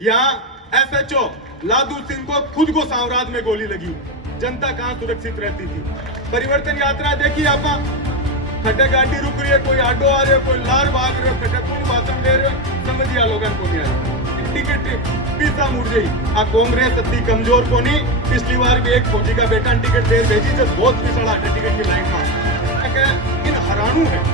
यहाँ एसएचओ लादू सिंह को खुद को साम्राज्य में गोली लगी, जनता कहां सुरक्षित रहती थी। परिवर्तन यात्रा देखी आप, खटे गाड़ी रुक रही है, कोई आडो आ रहे, कोई लार भाग रहे, खटे कुछ भाषण दे रहे, समझ दिया लोगों को नहीं। टिकट पीसा मुड़ गई। आ कांग्रेस अति कमजोर को नहीं, पिछली बार भी एक फौजी का बेटा टिकट दे भेजी जब बहुत पिछड़ा टिकट की लाइन में। इन हरानू है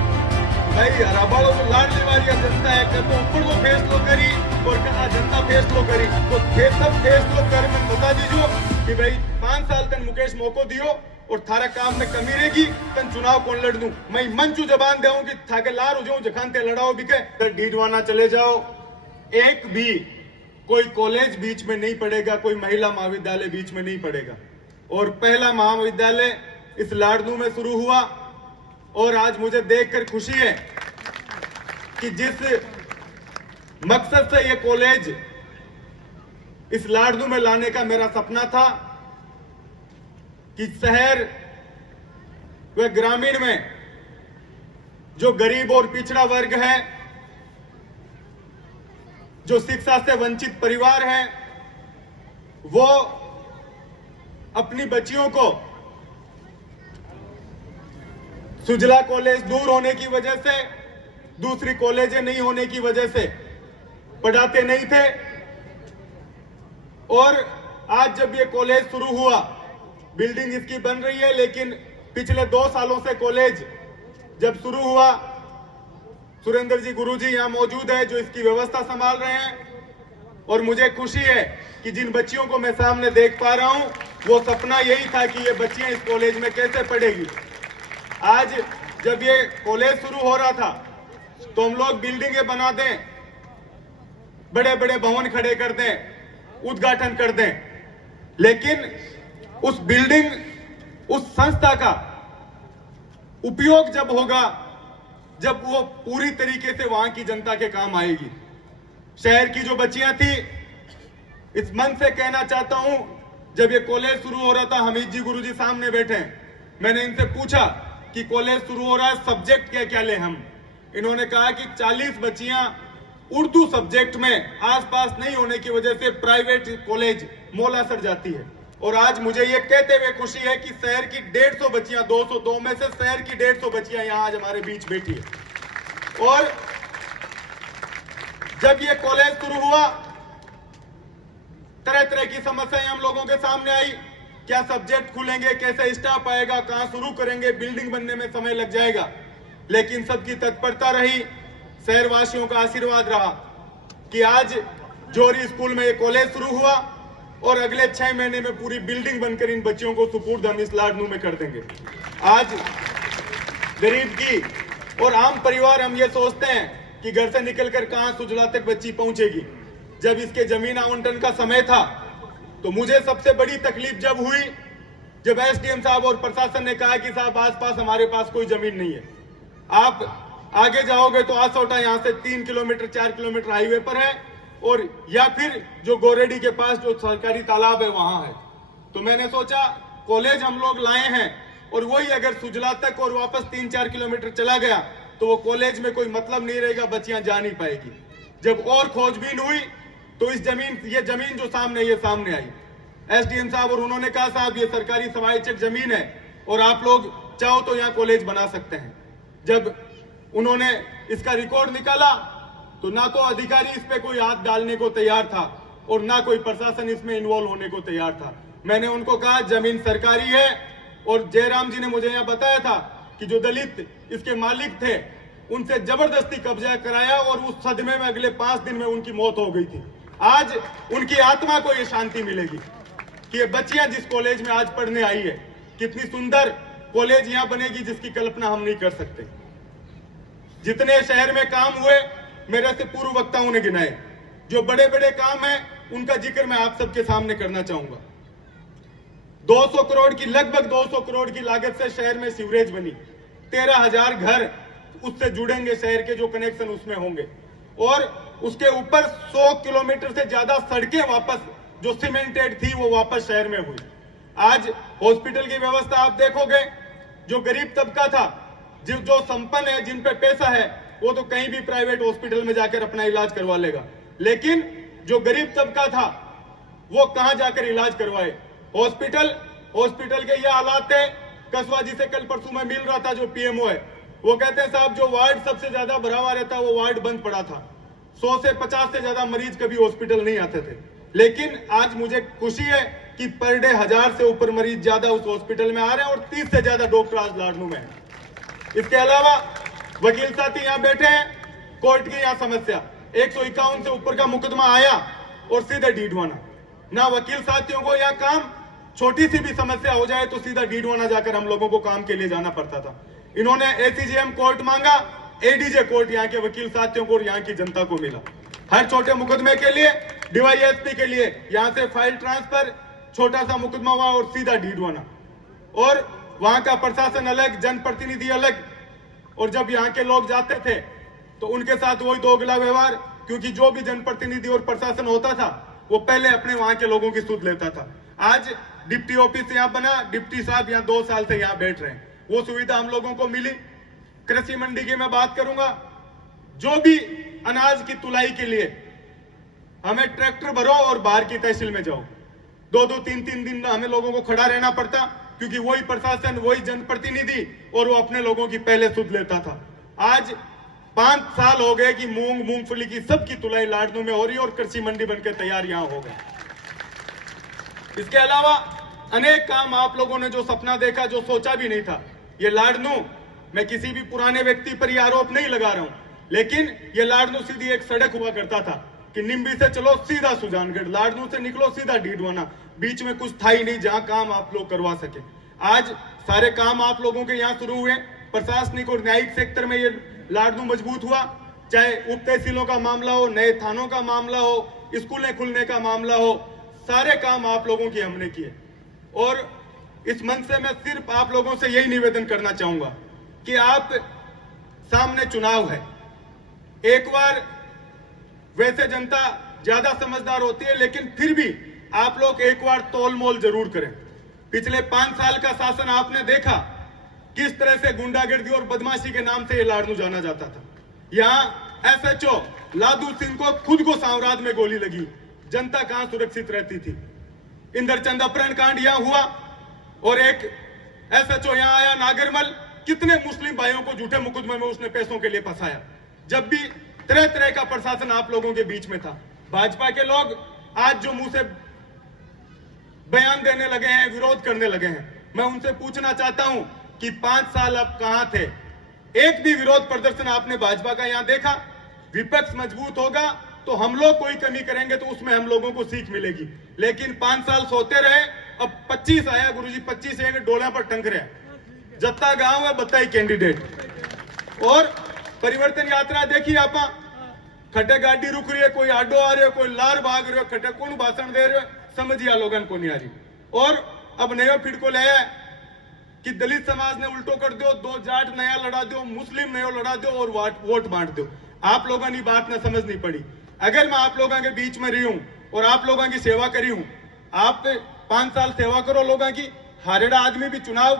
भाई, हराबाड़ो को लाड लेवारी जनता है कि तो ऊपर को फैसलो करी और कहा जनता फैसलो करी तो सब फैसलो कर मैं बता दीजो कि भाई 5 साल तक मुकेश मौको दियो और थारा काम में कमी रहेगी तन चुनाव कौन लड़ दूं। मैं मंचू जबान दे कि थाके लार हो जाऊं जखानते लड़ाओ बिके डीडवाना चले जाओ, एक भी कोई कॉलेज बीच में नहीं पड़ेगा, कोई महिला महाविद्यालय बीच में नहीं पड़ेगा। और पहला महाविद्यालय इस लाडनू में शुरू हुआ और आज मुझे देखकर खुशी है कि जिस मकसद से ये कॉलेज इस लाडनू में लाने का मेरा सपना था कि शहर व ग्रामीण में जो गरीब और पिछड़ा वर्ग है, जो शिक्षा से वंचित परिवार है, वो अपनी बच्चियों को सुजला कॉलेज दूर होने की वजह से, दूसरी कॉलेजें नहीं होने की वजह से पढ़ाते नहीं थे। और आज जब ये कॉलेज शुरू हुआ, बिल्डिंग इसकी बन रही है, लेकिन पिछले 2 सालों से कॉलेज जब शुरू हुआ, सुरेंद्र जी गुरुजी यहां मौजूद है जो इसकी व्यवस्था संभाल रहे हैं। और मुझे खुशी है कि जिन बच्चियों को मैं सामने देख पा रहा हूं, वो सपना यही था कि ये बच्चियां इस कॉलेज में कैसे पढ़ेगी। आज जब ये कॉलेज शुरू हो रहा था तो हम लोग बिल्डिंगें बना दें, बड़े बड़े भवन खड़े कर दें, उद्घाटन कर दें, लेकिन उस बिल्डिंग, उस संस्था का उपयोग जब होगा जब वो पूरी तरीके से वहां की जनता के काम आएगी। शहर की जो बच्चियां थी, इस मन से कहना चाहता हूं, जब ये कॉलेज शुरू हो रहा था, हमीद जी गुरुजी सामने बैठे, मैंने इनसे पूछा कि कॉलेज शुरू हो रहा है, सब्जेक्ट क्या क्या ले हम। इन्होंने कहा कि 40 बच्चियां उर्दू सब्जेक्ट में आसपास नहीं होने की वजह से प्राइवेट कॉलेज मौला सर जाती है। और आज मुझे ये कहते हुए खुशी है कि शहर की 150 बच्चियां, 202 में से शहर की 150 बच्चियां यहां आज हमारे बीच बैठी है। और जब ये कॉलेज शुरू हुआ, तरह तरह की समस्याएं हम लोगों के सामने आई। क्या सब्जेक्ट खुलेंगे, कैसे स्टाफ आएगा, कहां शुरू करेंगे, बिल्डिंग बनने में समय लग जाएगा। लेकिन सबकी तत्परता रही, शहरवासियों का आशीर्वाद रहा कि आज जोरी स्कूल में ये कॉलेज शुरू हुआ और अगले 6 महीने में पूरी बिल्डिंग बनकर इन बच्चियों को सुपुर्द हम इस लाडनू में कर देंगे। आज गरीब की और आम परिवार हम ये सोचते हैं कि घर से निकलकर कहां सुजला तक बच्ची पहुंचेगी। जब इसके जमीन आवंटन का समय था तो मुझे सबसे बड़ी तकलीफ जब हुई जब एसडीएम साहब और प्रशासन ने कहा कि साहब आसपास हमारे पास कोई जमीन नहीं है, आप आगे जाओगे तो आसौटा यहां से 3 किलोमीटर 4 किलोमीटर हाईवे पर है, और या फिर जो गोरेडी के पास जो सरकारी तालाब है वहां है। तो मैंने सोचा कॉलेज हम लोग लाए हैं और वही अगर सुजला तक और वापस 3-4 किलोमीटर चला गया तो वो कॉलेज में कोई मतलब नहीं रहेगा, बच्चियां जा नहीं पाएगी। जब और खोजबीन हुई तो ये जमीन जो सामने आई, एसडीएम साहब और उन्होंने कहा साहब ये सरकारी समायोजक जमीन है और आप लोग चाहो तो यहाँ कॉलेज बना सकते हैं। जब उन्होंने इसका रिकॉर्ड निकाला तो ना तो अधिकारी इस पे कोई हाथ डालने को तैयार था और ना कोई प्रशासन इसमें इन्वॉल्व होने को तैयार था। मैंने उनको कहा जमीन सरकारी है, और जयराम जी ने मुझे यहाँ बताया था कि जो दलित इसके मालिक थे उनसे जबरदस्ती कब्जा कराया और उस सदमे में अगले 5 दिन में उनकी मौत हो गई थी। आज उनकी आत्मा को ये शांति मिलेगी कि ये बच्चियां जिस कॉलेज में आज पढ़ने आई है, कितनी सुंदर कॉलेज यहां बनेगी जिसकी कल्पना हम नहीं कर सकते। जितने शहर में काम हुए मेरे से पूर्व वक्ताओं ने गिनाए, जो बड़े बड़े काम है उनका जिक्र मैं आप सबके सामने करना चाहूंगा। 200 करोड़ की, लगभग 200 करोड़ की लागत से शहर में सीवरेज बनी, 13,000 घर उससे जुड़ेंगे, शहर के जो कनेक्शन उसमें होंगे, और उसके ऊपर 100 किलोमीटर से ज्यादा सड़कें वापस जो सीमेंटेड थी वो वापस शहर में हुई। आज हॉस्पिटल की व्यवस्था आप देखोगे, जो गरीब तबका था, जो संपन्न है, जिन पे पैसा है, वो तो कहीं भी प्राइवेट हॉस्पिटल में जाकर अपना इलाज करवा लेगा, लेकिन जो गरीब तबका था वो कहां जाकर इलाज करवाए। हॉस्पिटल के ये हालात है। कसवा जी से कल परसों में मिल रहा था, जो पीएमओ है, वो कहते हैं साहब जो वार्ड सबसे ज्यादा भरा हुआ रहता वो वार्ड बंद पड़ा था। 100 से 50 से ज्यादा मरीज कभी हॉस्पिटल नहीं आते थे। लेकिन आज मुझे खुशी है कि पर डे 1000 से ऊपर मरीज ज्यादा उस हॉस्पिटल में आ रहे हैं और 30 से ज्यादा डॉक्टर आज लाडनू में है। इसके अलावा वकील साथी यहाँ बैठे हैं। कोर्ट की यहाँ समस्या 151 से ऊपर का मुकदमा आया और सीधे डीडवाना। ना वकील साथियों को यहाँ काम, छोटी सी भी समस्या हो जाए तो सीधा डीडवाना जाकर हम लोगों को काम के लिए जाना पड़ता था। इन्होंने एसीजेएम कोर्ट मांगा, एडीजे कोर्ट यहाँ के वकील साथियों को और यहाँ की जनता को मिला। हर छोटे मुकदमे के लिए डीवाईएसपी के लिए यहाँ से फाइल ट्रांसफर, छोटा सा मुकदमा हुआ और सीधा डीडवाना। और वहां का प्रशासन अलग, जनप्रतिनिधि अलग। और जब यहाँ के लोग जाते थे तो उनके साथ वही दोगला व्यवहार, क्योंकि जो भी जनप्रतिनिधि और प्रशासन होता था वो पहले अपने वहां के लोगों की सुध लेता था। आज डिप्टी ऑफिस यहाँ बना, डिप्टी साहब यहाँ 2 साल से यहाँ बैठ रहे हैं, वो सुविधा हम लोगों को मिली। कृषि मंडी की मैं बात करूंगा, जो भी अनाज की तुलाई के लिए हमें ट्रैक्टर भरो और बाहर की तहसील में जाओ, 2-2, 3-3 दिन हमें लोगों को खड़ा रहना पड़ता, क्योंकि वही प्रशासन, वही जनप्रतिनिधि और वो अपने लोगों की पहले सुध लेता था। आज 5 साल हो गए कि मूंगफली की सबकी तुलाई लाडनू में हो रही है और कृषि मंडी बनकर तैयार यहां हो गए। इसके अलावा अनेक काम आप लोगों ने जो सपना देखा, जो सोचा भी नहीं था, ये लाडनू, मैं किसी भी पुराने व्यक्ति पर यह आरोप नहीं लगा रहा हूं, लेकिन ये लाडनू सीधी एक सड़क हुआ करता था कि निम्बी से चलो सीधा सुजानगढ़, लाडनू से निकलो सीधा डीडवाना, बीच में कुछ था ही नहीं जहां काम आप लोग करवा सके। आज सारे काम आप लोगों के यहाँ शुरू हुए। प्रशासनिक और न्यायिक सेक्टर में ये लाडनू मजबूत हुआ, चाहे उप तहसीलों का मामला हो, नए थानों का मामला हो, स्कूलें खुलने का मामला हो, सारे काम आप लोगों की हमने किए। और इस मंच से मैं सिर्फ आप लोगों से यही निवेदन करना चाहूंगा कि आप सामने चुनाव है, एक बार वैसे जनता ज्यादा समझदार होती है, लेकिन फिर भी आप लोग एक बार तोल मोल जरूर करें। पिछले 5 साल का शासन आपने देखा किस तरह से गुंडागर्दी और बदमाशी के नाम से ये लाडनू जाना जाता था। यहाँ एसएचओ लादू सिंह को खुद को सांवराज में गोली लगी, जनता कहां सुरक्षित रहती थी। इंद्रचंद अपहरण कांड यहां हुआ और एक एसएचओ यहां आया नागरमल, कितने मुस्लिम भाइयों को झूठे मुकदमे में उसने पैसों के लिए फंसाया। जब भी तरह तरह का प्रशासन आप लोगों के बीच में था। भाजपा के लोग आज जो मुंह से बयान देने लगे हैं, विरोध करने लगे हैं, मैं उनसे पूछना चाहता हूं कि 5 साल आप कहां थे? एक भी विरोध प्रदर्शन आपने भाजपा का यहां देखा? विपक्ष मजबूत होगा तो हम लोग कोई कमी करेंगे तो उसमें हम लोगों को सीख मिलेगी। लेकिन 5 साल सोते रहे, अब 25 आया गुरुजी, 25 एक डोला पर टंक रहे, जत्ता गांव है बत्ता ही कैंडिडेट। और परिवर्तन यात्रा देखिए आप, खटे गाड़ी रुक रही है, कोई आडो आ रहे हो, कोई लार भाग रहे हो, खटे कौन भाषण दे रहे हो, समझिए लोगन को नहीं आ रही। और अब नयो फिर को लाया कि दलित समाज ने उल्टो कर दो, 2 जाट नया लड़ा दो, मुस्लिम नयो लड़ा दो और वोट बांट दो। आप लोगों ने बात ना समझ नहीं पड़ी। अगर मैं आप लोगों के बीच में रही हूं और आप लोगों की सेवा करी हूं, आप 5 साल सेवा करो लोगों की। हारेड़ा आदमी भी चुनाव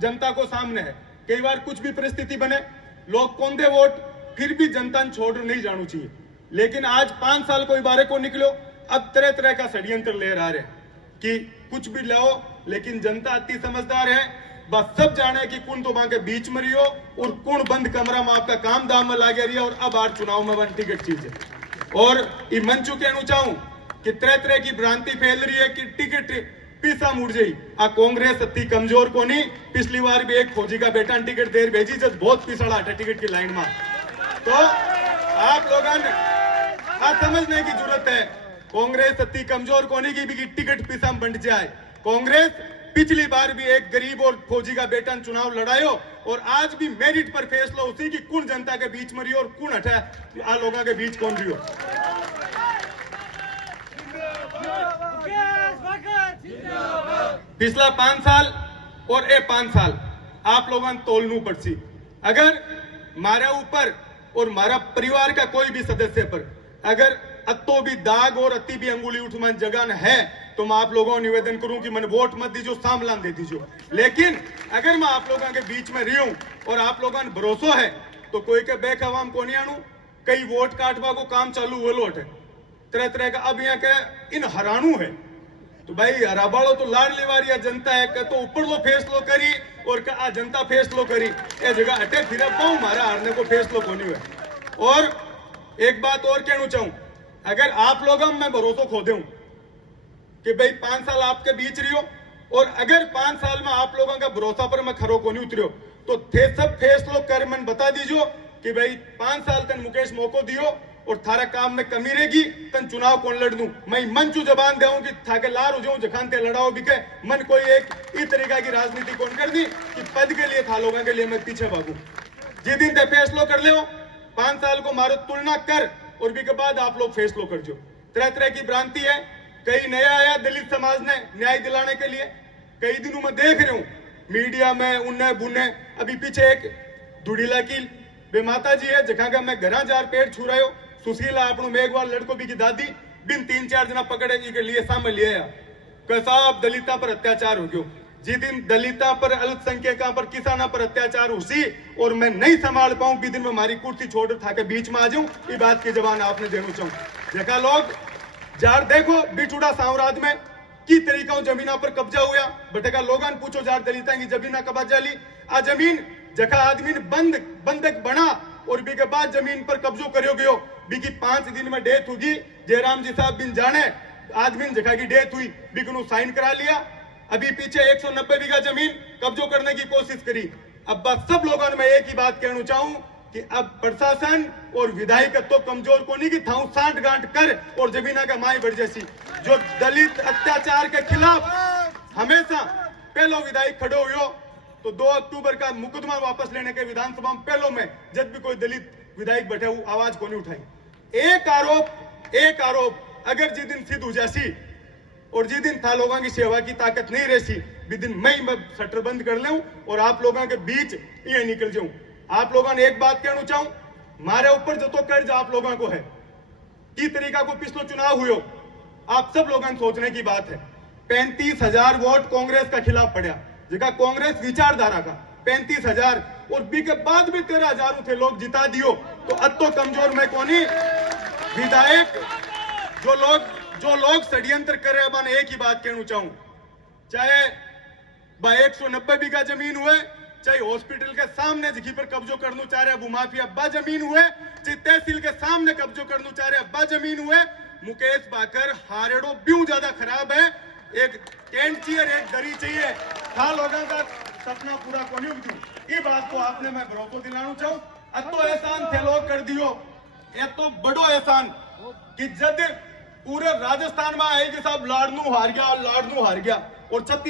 जनता को सामने है, कई बार कुछ भी परिस्थिति बने, लोग कौन दे वोट, फिर भी जनता ने छोड़ नहीं जाना चाहिए। लेकिन आज 5 साल कोई बारे को निकलो, अब तरह तरह का षड्यंत्र ले रहा है कि कुछ भी लाओ, लेकिन जनता अति समझदार है, बस सब जाने कि कौन तो के बीच में रही हो और कौन बंद कमरा में आपका काम दाम में लागे रही है। और अब आज चुनाव में वन टिकट चीज है। और ये मंचू कहना चाहूं कि तरह तरह की भ्रांति फैल रही है कि टिकट पीसा मुड़ जाई। आ कांग्रेस अति कमजोर को नहीं, पिछली बार भी एक फौजी का बेटा टिकट देर भेजी जब बहुत पिछड़ा हटा टिकट की लाइन में। तो आप लोगों ने समझने की जरूरत है, कांग्रेस अति कमजोर को नहीं की टिकट पीसा बंट जाए। कांग्रेस पिछली बार भी एक गरीब और फौजी का बेटा चुनाव लड़ायो और आज भी मेरिट पर फैसला उसी की कौन जनता के बीच में रही और कौन हटा आ लोगों के बीच कौन रही हो। पिछला 5 साल और ये 5 साल आप लोगों ने तोलनू पड़सी। अगर मारे ऊपर और मारा परिवार का कोई भी सदस्य पर अगर अतो भी दाग और अति भी अंगुली उठमान जगह है तो मैं आप लोगों को निवेदन करूं कि मैंने वोट मत दीजिए, सामलान दे दीजिए। लेकिन अगर मैं आप लोगों के बीच में रही हूं और आप लोगों ने भरोसा है तो कोई के बैक आवाम को नहीं आणू, कई वोट काटवा को काम चालू हुए लोट है। तरह तरह का। अब यहाँ के इन हराणु है तो भाई हराबाड़ो तो लाडली वारी जनता है के तो ऊपर लो फैसलो करी और का जनता फैसलो करी ए जगह अटे फिर पाऊं मारा हारने को फैसलो कोनी हुआ। और एक बात और कहना चाहूं, अगर आप लोग मैं भरोसा खो दूं कि भाई 5 साल आपके बीच रही हो और अगर 5 साल में आप लोगों का भरोसा पर मैं खरो को नहीं उतरियो तो थे सब फैसलो कर मन बता दीजियो कि भाई 5 साल तक मुकेश मौको दियो और थारा काम में कमी रहेगी तन चुनाव कौन लड़ दूं। मैं मन चू जबान दे कि थाके लार हो जाऊं जखान ते लड़ाओ बिके मन कोई एक इस तरीका की राजनीति कौन कर दी कि पद के लिए था लोगों के लिए मैं पीछे भागू। जिस दिन ते फैसलो कर ले 5 साल को मारो तुलना कर और भी के बाद आप लोग फैसलो कर जो। तरह तरह की भ्रांति है, कई नया आया दलित समाज ने न्याय दिलाने के लिए, कई दिनों में देख रहे हूं मीडिया में उन्ने बुने। अभी पीछे एक धुड़ीला की बेमाता जी है जगह का मैं घरा जार पेट छू रहा हूं, सुशीला अपनों मेघवाल लड़कों भी की दादी बिन 3-4 जना पकड़े के लिए सामने लिए साहब दलिता पर अत्याचार हो गयो। जिस दिन दलिता पर अल्पसंख्यका पर किसाना पर अत्याचार हुसी और मैं नहीं संभाल पाऊं भी दिन में हमारी कुर्सी छोड़ था के बीच में आ जाऊं, ये बात की जबान आपने देना चाहूं। जगह लोग जार देखो बिटूड़ा साम्राज में की तरीका जमीना पर कब्जा हुआ बटेगा लोगन पूछो जार दलिता की जमीना कब्जा ली आ जमीन जगह आदमी ने बंधक बना और बी के बाद जमीन पर कब्जो करियो गयो बी की 5 दिन में डेथ होगी। जयराम जी साहब बिन जाने आदमी जगह की डेथ हुई बी को साइन करा लिया। अभी पीछे 190 बीघा जमीन कब्जो करने की कोशिश करी। अब बस सब लोगों में एक ही बात कहना चाहूं कि अब प्रशासन और विधायक तो कमजोर को नहीं कि थाऊ सांठ गांठ कर और जमीना का माई बढ़ जैसी जो दलित अत्याचार के खिलाफ हमेशा पहलो विधायक खड़े हुए तो 2 अक्टूबर का मुकदमा वापस लेने के विधानसभा में पहलो में जब भी कोई दलित विधायक बैठे हुए आवाज को नहीं उठाई। एक आरोप अगर जिस दिन सिद्ध हो जासी और जिस दिन था लोगों की सेवा की ताकत नहीं रहती भी दिन मैं शटर बंद कर लूं और आप लोगों के बीच ये निकल जाऊं। आप लोगों ने एक बात कहना चाहूं, मारे ऊपर जो तो कर्ज आप लोगों को है की तरीका को पिछलो चुनाव हुए आप सब लोगों ने सोचने की बात है। 35,000 वोट कांग्रेस का खिलाफ पड़ा जगह कांग्रेस विचारधारा का 35,000 और बी के बाद भी 13,000 थे लोग जिता दियो तो अब तो कमजोर मैं कोनी विधायक जो लोग षड्यंत्र करे। अब एक ही बात कहना चाहूं, चाहे 190 बीघा जमीन हुए चाहे हॉस्पिटल के सामने जगह पर कब्जो करना चाह रहे भूमाफिया अब्बा जमीन हुए चाहे तहसील के सामने कब्जो करना चाह रहे अब्बा जमीन हुए, मुकेश बाकर हारेड़ो ब्यू ज्यादा खराब है। एक टेंट चाहिए एक दरी चाहिए था लोगों का सपना पूरा को नहीं ये बात को आपने मैं भरोसा दिलाना चाहूं। अब तो एहसान थे लोग कर दियो ये तो बड़ो एहसान कि जब पूरे राजस्थान में आएगी साहब लाडनू हार गया और 36